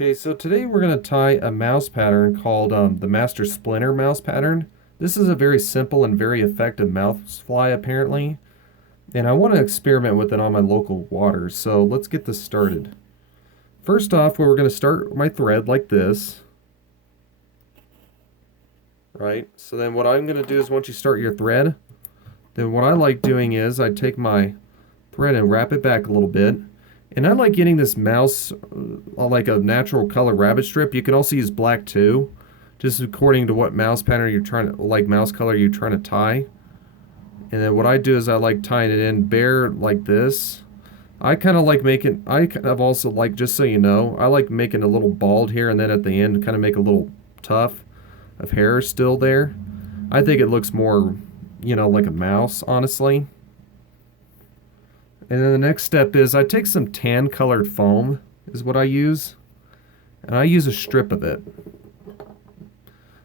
Okay, so today we're going to tie a mouse pattern called the Master Splinter mouse pattern. This is a very simple and very effective mouse fly apparently, and I want to experiment with it on my local waters, so let's get this started. First off, we're going to start my thread like this, right? So then what I'm going to do is once you start your thread, then what I like doing is I take my thread and wrap it back a little bit. And I like getting this mouse like a natural color rabbit strip. You can also use black too, just according to what mouse pattern you're trying to, like mouse color you're trying to tie. And then what I do is I like tying it in bare like this. I kind of like making, I kind of also like, just so you know, I like making a little bald here and then at the end kind of make a little tuft of hair still there. I think it looks more, you know, like a mouse, honestly. And then the next step is I take some tan colored foam is what I use. And I use a strip of it.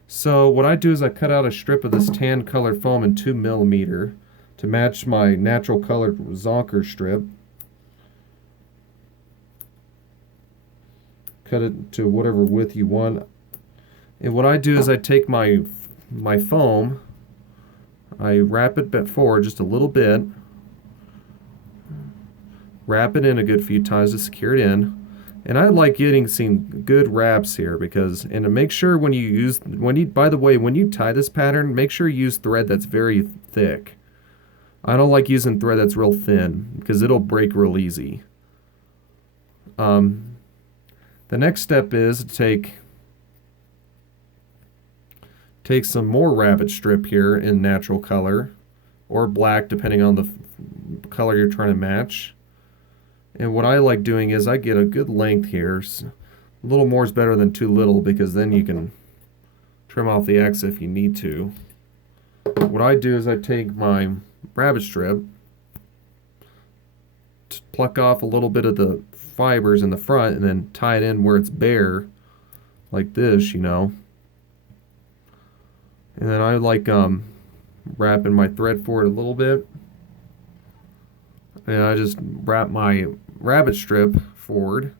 So what I do is I cut out a strip of this tan colored foam in 2mm to match my natural colored zonker strip. Cut it to whatever width you want. And what I do is I take my foam, I wrap it forward just a little bit. Wrap it in a good few times to secure it in. And I like getting some good wraps here because, and to make sure when you by the way, when you tie this pattern, make sure you use thread that's very thick. I don't like using thread that's real thin because it'll break real easy. The next step is to take some more rabbit strip here in natural color or black depending on the color you're trying to match. And what I like doing is I get a good length here. A little more is better than too little because then you can trim off the excess if you need to. What I do is I take my rabbit strip, pluck off a little bit of the fibers in the front and then tie it in where it's bare like this, you know. And then I like wrapping my thread forward a little bit. And I just wrap my rabbit strip forward.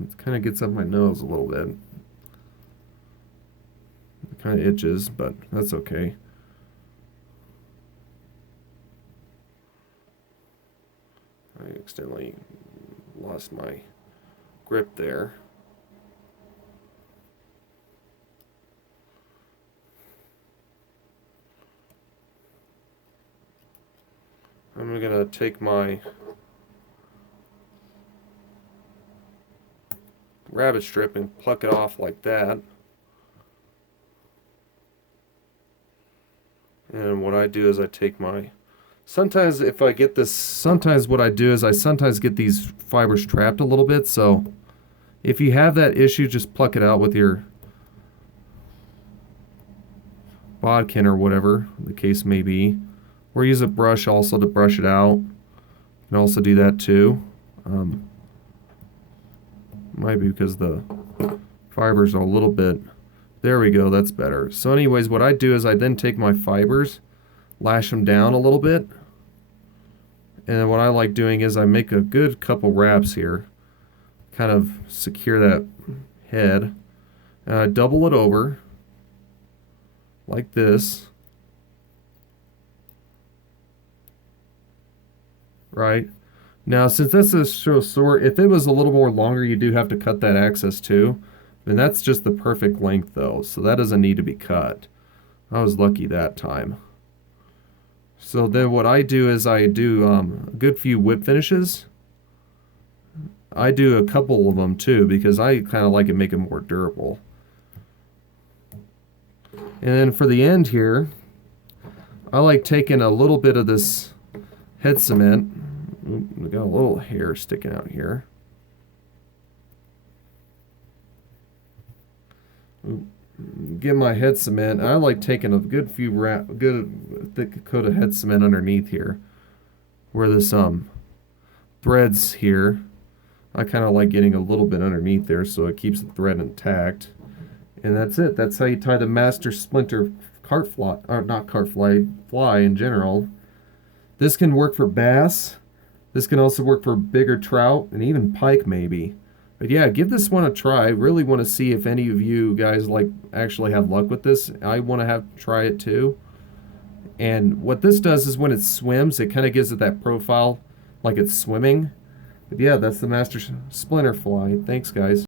It kind of gets up my nose a little bit. It kind of itches, but that's okay. I accidentally lost my grip there. I'm going to take my rabbit strip and pluck it off like that. And what I do is I take my, sometimes if I get this, sometimes what I do is I sometimes get these fibers trapped a little bit, so if you have that issue, just pluck it out with your bodkin or whatever the case may be. Or use a brush also to brush it out. You can also do that too. Might be because the fibers are a little bit... There we go, that's better. So anyways, what I do is I then take my fibers, lash them down a little bit. And then what I like doing is I make a good couple wraps here. Kind of secure that head. And I double it over. Like this. Right now, since this is so short, if it was a little more longer, you do have to cut that excess too. And that's just the perfect length though, so that doesn't need to be cut. I was lucky that time. So then what I do is I do a good few whip finishes. I do a couple of them too because I kind of like it, make it more durable. And then for the end here, I like taking a little bit of this head cement. We got a little hair sticking out here. Get my head cement. I like taking a good thick coat of head cement underneath here, where this threads here. I kind of like getting a little bit underneath there so it keeps the thread intact. And that's it. That's how you tie the Master Splinter cart fly, or not cart fly in general. This can work for bass. This can also work for bigger trout and even pike maybe. But yeah, give this one a try. I really want to see if any of you guys like actually have luck with this. I want to have try it too. And what this does is when it swims, it kind of gives it that profile like it's swimming. But yeah, that's the Master Splinter fly. Thanks, guys.